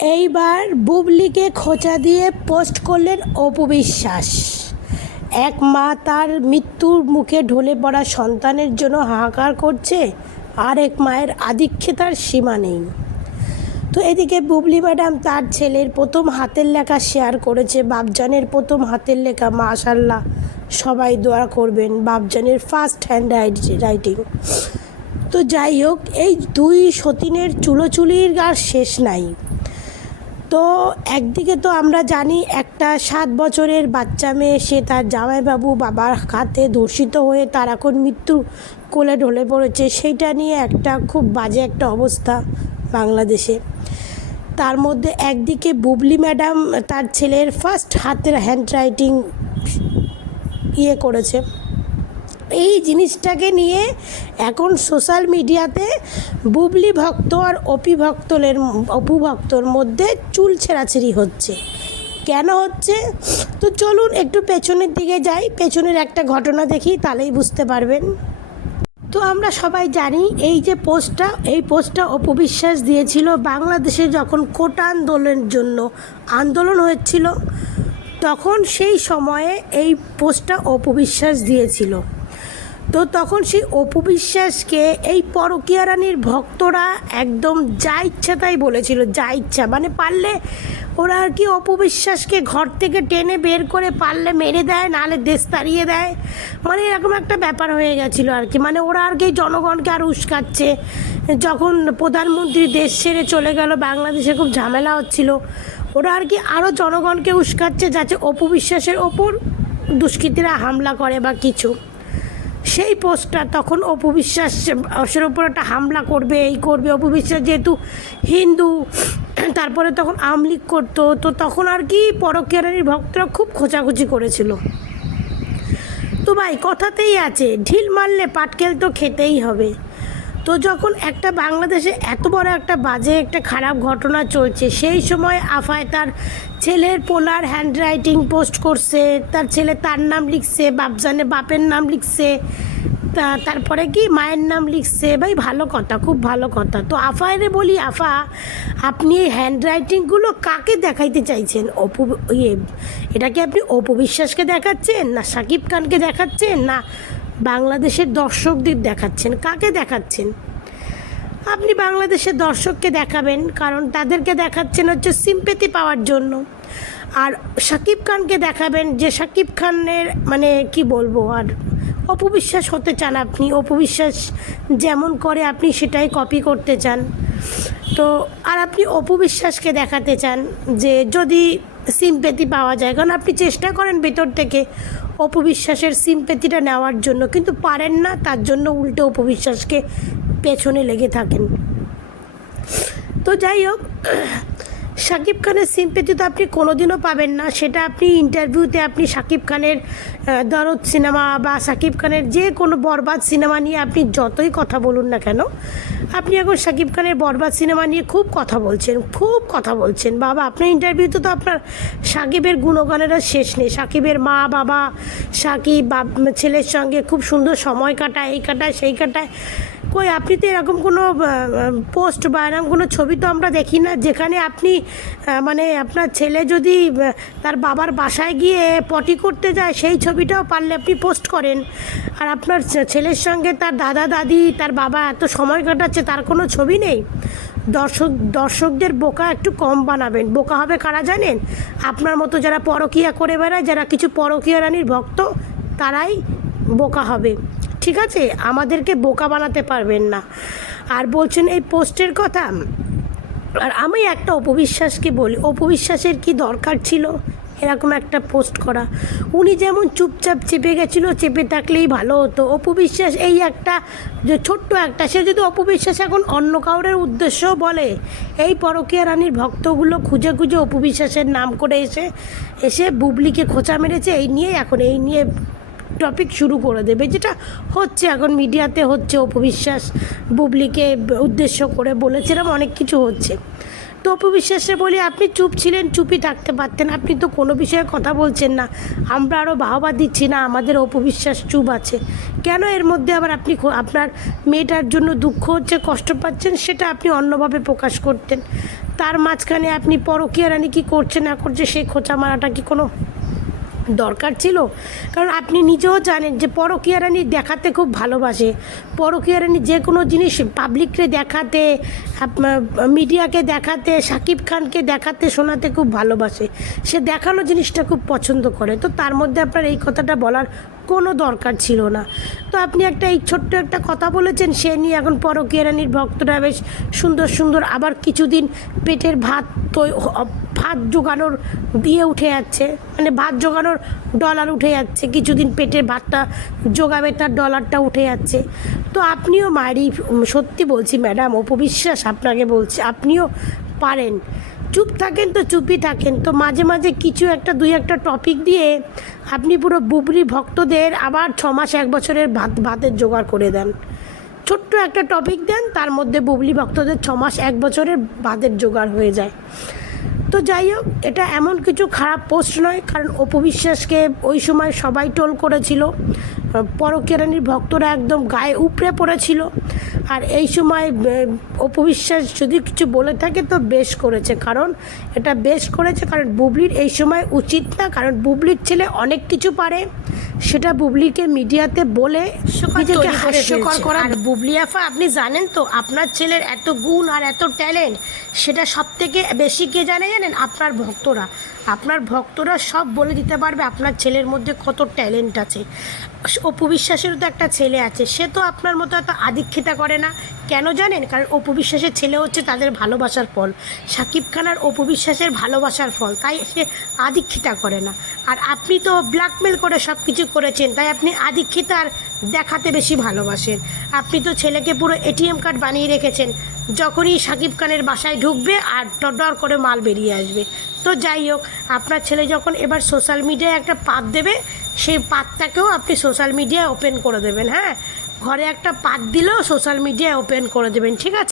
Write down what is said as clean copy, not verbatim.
এইবার বুবলিকে খোঁচা দিয়ে পোস্ট করলেন অপু বিশ্বাস। এক মা তার মৃত্যুর মুখে ঢলে পড়া সন্তানের জন্য হাহাকার করছে, আর এক মায়ের আধিক্যতার সীমা নেই। তো এদিকে বুবলি ম্যাডাম তার ছেলের প্রথম হাতের লেখা শেয়ার করেছে। বাপজানের প্রথম হাতের লেখা, মাশাআল্লাহ, সবাই দোয়া করবেন। বাপজানের ফার্স্ট হ্যান্ড রাইটিং। তো যাই হোক, এই দুই সতীনের চুলোচুলির আর শেষ নাই। তো একদিকে তো আমরা জানি একটা 7 বছরের বাচ্চা মেয়ে, সে তার জামাইবাবু বাবার হাতে ধর্ষিত হয়ে তার এখন মৃত্যু কোলে ঢলে পড়েছে। সেইটা নিয়ে একটা খুব বাজে একটা অবস্থা বাংলাদেশে। তার মধ্যে একদিকে বুবলি ম্যাডাম তার ছেলের ফার্স্ট হাতের হ্যান্ডরাইটিং করেছে। এই জিনিসটাকে নিয়ে এখন সোশ্যাল মিডিয়াতে বুবলি ভক্ত আর অপু ভক্তর মধ্যে চুল ছেঁড়াছেড়ি হচ্ছে। কেন হচ্ছে? তো চলুন একটু পেছনের দিকে যাই, পেছনের একটা ঘটনা দেখি, তাহলেই বুঝতে পারবেন। তো আমরা সবাই জানি এই পোস্টটা অপু বিশ্বাস দিয়েছিল বাংলাদেশে যখন কোটা আন্দোলনের জন্য আন্দোলন হয়েছিল, তখন সেই সময়ে এই পোস্টটা অপু বিশ্বাস দিয়েছিল। তো তখন সেই অপু বিশ্বাসকে এই পরকীয়া রানীর ভক্তরা একদম যা ইচ্ছা তাই বলেছিল, যা ইচ্ছা, মানে পারলে ওরা আর কি অপু বিশ্বাসকে ঘর থেকে টেনে বের করে পারলে মেরে দেয়, নাহলে দেশ তাড়িয়ে দেয়, মানে এরকম একটা ব্যাপার হয়ে গেছিলো আর কি। মানে ওরা আর কি জনগণকে আর উস্কাচ্ছে। যখন প্রধানমন্ত্রী দেশ ছেড়ে চলে গেল, বাংলাদেশে খুব ঝামেলা হচ্ছিল, ওরা আর কি আরও জনগণকে উস্কাচ্ছে যাতে অপু বিশ্বাসের ওপর দুষ্কৃতীরা হামলা করে বা কিছু। সেই পোস্টটা তখন অপু বিশ্বাসের ওপর একটা হামলা করবে, এই করবে। অপু বিশ্বাস যেহেতু হিন্দু, তারপরে তখন আমলিগ করতো, তো তখন আর কি পরকীয়া রানীর ভক্তরা খুব খোঁচাখুচি করেছিল। তো ভাই কথাতেই আছে, ঢিল মারলে পাটকেল তো খেতেই হবে। তো যখন একটা বাংলাদেশে এত বড় একটা বাজে একটা খারাপ ঘটনা চলছে, সেই সময় আফায় তার ছেলের পোলার হ্যান্ডরাইটিং পোস্ট করছে, তার ছেলে তার নাম লিখছে, বাপজানের বাপের নাম লিখছে, তারপরে কি মায়ের নাম লিখছে। ভাই ভালো কথা, খুব ভালো কথা। তো আফায়রে বলি, আফা, আপনি এই হ্যান্ডরাইটিংগুলো কাকে দেখাইতে চাইছেন? এটা কি আপনি অপু বিশ্বাসকে দেখাচ্ছেন, না শাকিব খানকে দেখাচ্ছেন, না বাংলাদেশের দর্শকদের দেখাচ্ছেন? কাকে দেখাচ্ছেন? আপনি বাংলাদেশের দর্শককে দেখাবেন, কারণ তাদেরকে দেখাচ্ছেন হচ্ছে সিম্প্যাথি পাওয়ার জন্য। আর শাকিব খানকে দেখাবেন যে শাকিব খানের মানে কি বলবো, আর অপু বিশ্বাস হতে চান আপনি, অপু বিশ্বাস যেমন করে আপনি সেটাই কপি করতে চান। তো আর আপনি অপু বিশ্বাসকে দেখাতে চান যে যদি সিম্প্যাথি পাওয়া যায়, কারণ আপনি চেষ্টা করেন ভেতর থেকে অপু বিশ্বাসের সিম্প্যাথিটা নেওয়ার জন্য, কিন্তু পারেন না, তার জন্য উল্টে অপু বিশ্বাসকে পেছনে লেগে থাকেন। তো যাই হোক, শাকিব খানের সিম্প্যাথি তো আপনি কোনোদিনও পাবেন না। সেটা আপনি ইন্টারভিউতে আপনি শাকিব খানের দরদ সিনেমা বা শাকিব খানের যে কোনো বরবাদ সিনেমা নিয়ে আপনি যতই কথা বলুন না কেন, আপনি এখন শাকিব খানের বরবাদ সিনেমা নিয়ে খুব কথা বলছেন বাবা। আপনার ইন্টারভিউতে তো আপনার শাকিবের গুণগানেরও শেষ নেই। শাকিবের মা বাবা, শাকিব ছেলের সঙ্গে খুব সুন্দর সময় কাটায়, এই কাটায় সেই কাটায়। কই আপনি তো এরকম কোনো পোস্ট বা এরকম কোনো ছবি তো আমরা দেখি না যেখানে আপনি মানে আপনার ছেলে যদি তার বাবার বাসায় গিয়ে পটি করতে যায়, সেই ছবিটাও পারলে আপনি পোস্ট করেন। আর আপনার ছেলের সঙ্গে তার দাদা দাদি, তার বাবা এত সময় কাটাচ্ছে, তার কোনো ছবি নেই। দর্শকদের বোকা একটু কম বানাবেন। বোকা হবে কারা জানেন? আপনার মতো যারা পরকীয়া করে বেড়ায়, যারা কিছু পরকীয়া রানীর ভক্ত, তারাই বোকা হবে। ঠিক আছে, আমাদেরকে বোকা বানাতে পারবেন না। আর বলছেন এই পোস্টের কথা, আর আমি একটা অপু বিশ্বাসকে বলি, অপু বিশ্বাসের কি দরকার ছিল এরকম একটা পোস্ট করা? উনি যেমন চুপচাপ চেপে গেছিলো, চেপে থাকলেই ভালো হতো। অপু বিশ্বাস এই একটা যে ছোট্ট একটা, সে যদি অপু বিশ্বাস এখন অন্য কাউরের উদ্দেশ্যও বলে, এই পরকীয়া রানীর ভক্তগুলো খুঁজে খুঁজে অপু বিশ্বাসের নাম করে এসে বুবলিকে খোঁচা মেরেছে, এই নিয়ে টপিক শুরু করে দেবে, যেটা হচ্ছে এখন মিডিয়াতে হচ্ছে। অপু বিশ্বাস বুবলিকে উদ্দেশ্য করে বলেছে, এরকম অনেক কিছু হচ্ছে। তো অপু বিশ্বাসে বলি, আপনি চুপ ছিলেন, চুপই থাকতে পারতেন, আপনি তো কোনো বিষয়ে কথা বলছেন না, আমরা আরও বাহবা দিচ্ছি না, আমাদের অপু বিশ্বাস চুপ আছে কেন? এর মধ্যে আবার আপনি আপনার মেয়েটার জন্য দুঃখ হচ্ছে, কষ্ট পাচ্ছেন, সেটা আপনি অন্যভাবে প্রকাশ করতেন। তার মাঝখানে আপনি পরকীয়া রানী কী করছে না করছে সেই খোঁচা মারাটা কি কোনো দরকার ছিল? কারণ আপনি নিজেও জানেন যে পরকীয়া রানী দেখাতে খুব ভালোবাসে। পরকীয়া রানী যে কোনো জিনিস পাবলিককে দেখাতে, মিডিয়াকে দেখাতে, শাকিব খানকে দেখাতে শোনাতে খুব ভালোবাসে। সে দেখানো জিনিসটা খুব পছন্দ করে। তো তার মধ্যে আপনার এই কথাটা বলার কোনো দরকার ছিল না। তো আপনি একটা এই ছোট্ট একটা কথা বলেছেন, সে নিয়ে এখন পরকীয়া রানীর ভক্তরা বেশ সুন্দর সুন্দর আবার কিছুদিন পেটের ভাত জোগানোর দিয়ে উঠে যাচ্ছে, মানে ভাত জোগানোর ডলার উঠে যাচ্ছে, কিছুদিন পেটের ভাতটা জোগাবে তার ডলারটা উঠে যাচ্ছে। তো আপনিও মায়েরই, সত্যি বলছি ম্যাডাম, অপু বিশ্বাস আপনাকে বলছি, আপনিও পারেন। চুপ থাকেন তো চুপই থাকেন, তো মাঝে মাঝে কিছু একটা দুই একটা টপিক দিয়ে আপনি পুরো বুবলি ভক্তদের আবার 6 মাস 1 বছরের ভাতের জোগাড় করে দেন। ছোট্ট একটা টপিক দেন, তার মধ্যে বুবলি ভক্তদের 6 মাস 1 বছরের ভাতের জোগাড় হয়ে যায়। তো যাই হোক, এটা এমন কিছু খারাপ পোস্ট নয়, কারণ অপু বিশ্বাসকে ওই সময় সবাই টোল করেছিল, পরকীয়া রানীর ভক্তরা একদম গায়ে উপড়ে পড়েছিল। আর এই সময় অপু বিশ্বাস যদি কিছু বলে থাকে তো বেশ করেছে, কারণ এটা বেশ করেছে, কারণ বুবলির এই সময় উচিত না, কারণ বুবলির ছেলে অনেক কিছু পারে, সেটা বুবলিকে মিডিয়াতে বলে নিজেকে হাস্যকর করা। আর বুবলি আফা, আপনি জানেন তো আপনার ছেলের এত গুণ আর এত ট্যালেন্ট, সেটা সব থেকে বেশি কে জানেন? আপনার ভক্তরা। আপনার ভক্তরা সব বলে দিতে পারবে আপনার ছেলের মধ্যে কত ট্যালেন্ট আছে। অপু বিশ্বাসেরও তো একটা ছেলে আছে, সে তো আপনার মতো এত আদিক্ষিতা করে না। কেন জানেন? কারণ অপু বিশ্বাসের ছেলে হচ্ছে তাদের ভালোবাসার ফল, শাকিব খান আর অপু বিশ্বাসের ভালোবাসার ফল, তাই সে আদিক্ষিতা করে না। আর আপনি তো ব্ল্যাকমেল করে সব কিছু করেছেন, তাই আপনি আদিক্ষিতার দেখাতে বেশি ভালোবাসেন। আপনি তো ছেলেকে পুরো এটিএম কার্ড বানিয়ে রেখেছেন, যখনই শাকিব খানের বাসায় ঢুকবে আর ডর করে মাল বেরিয়ে আসবে। তো যাই হোক, আপনার ছেলে যখন এবার সোশ্যাল মিডিয়ায় একটা পাত দেবে, সেই পাতটাকেও আপনি সোশ্যাল মিডিয়ায় ওপেন করে দেবেন। হ্যাঁ, ঘরে একটা পাত দিলেও সোশ্যাল মিডিয়ায় ওপেন করে দেবেন, ঠিক আছে?